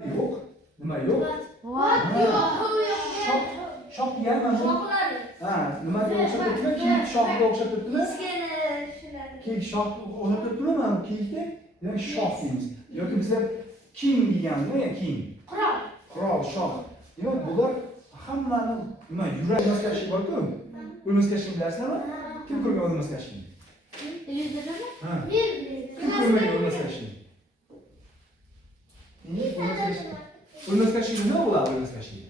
Yo'q. Nima yo'q? Shoh degan mana bu. Ha, nimaga o'xshab turibdi? Kiyik shohiga o'xshab turibdimi? Kiyik shohga o'xshab turibdimi? Mana kiyikda, demak shoh deymiz. Yoki bizlar king deganmi, king. Qirol, shoh. Demak, bular hammani nima yurak o'lmaskashlik bor-ku? O'lmaskashlik bilasizlarmi? Kim ko'rgan o'lmaskashlik? Ha. Kim ko'rgan o'lmaskashlik? O'lmaskashlik nima bo'ladi o'lmaskashlik?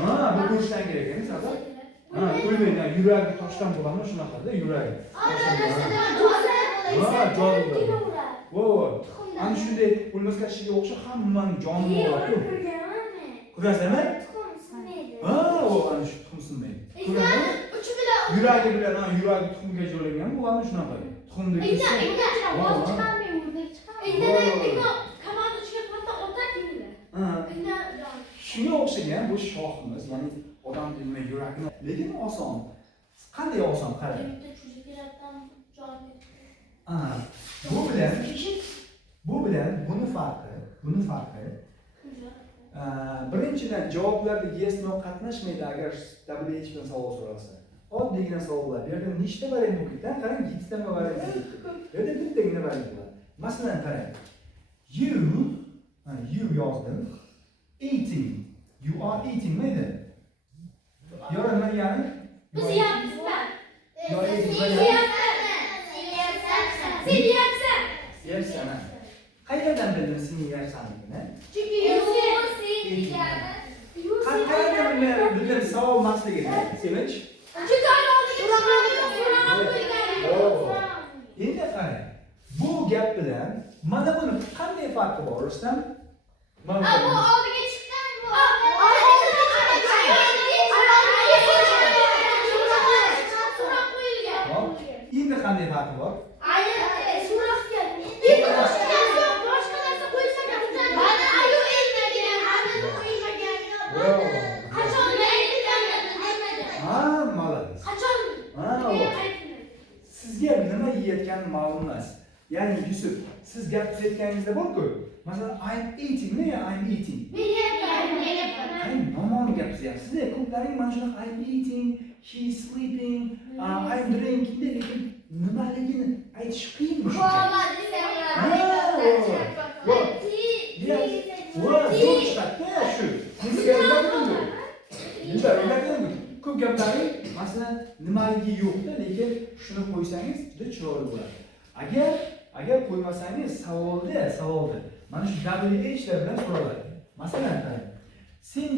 Ha, bu ko'rishdan kerak ekan, sabab. Ha, o'lmaydi, yuragi toshdan bo'ladimi shunaqada, yuragi. Ha, joni bor. Vo, ana shunday o'lmaskashlikka o'xshab hammaning joni bor-ku. Ko'rasizmi? Ha, o ana shu tuxum sinmaydi. Ko'rasizmi? Yuragi bilan, ha, yuragi tuxumga joylangan bo'ladi shunaqa. Tuxumdek. Shunga o'xshagan bu shohimiz, ya'ni odam nima yuragini, lekin oson. Qanday oson qarang. Bu bilan buni farqi. Birinchidan javoblarda yes no qatnashmaydi agar WH bilan savol so'ralsa. Oddiygina savollar. Bu yerda nechta variant mavjud? Qarang, 7 ta variant mavjud. Bu yerda bittagina variant bor. Masalan, qarang. You yozdim. Eating. You are eating maydi? Yo'q, nima degani? Biz yapsizlar. Sen yapsan. Yersan. Qayerdan bildin sen yersanligini? Chunki sen degani. Qayerdan bildin savol emasligini? Sevinch. Chunki ana oldiga Endi qarang. Bu gap bilan mana buni qanday farqi bor, Rustam? Bu oldiga chiqqan bu. Endi qanday farqi bor? Sizga nima yeyotgani ma'lum emas. Ya'ni Yusuf, siz gap tuzayotganingizda bor-ku. Masalan, I'm eating, ne I'm eating? Qarang, noma'lum gap tuzyapsiz-da. Ko'plaring mana shuni I'm eating, he's sleeping, I'm drinking deb, lekin nimaligini aytish qiyin bu. Ko'p gaplaring masalan nimaligi yo'qda, lekin shuni qo'ysangiz juda chiroyli bo'ladi. Agar qo'ymasangiz savolda mana shu WH lar bilan so'raladi. Masalan, qarang. Sen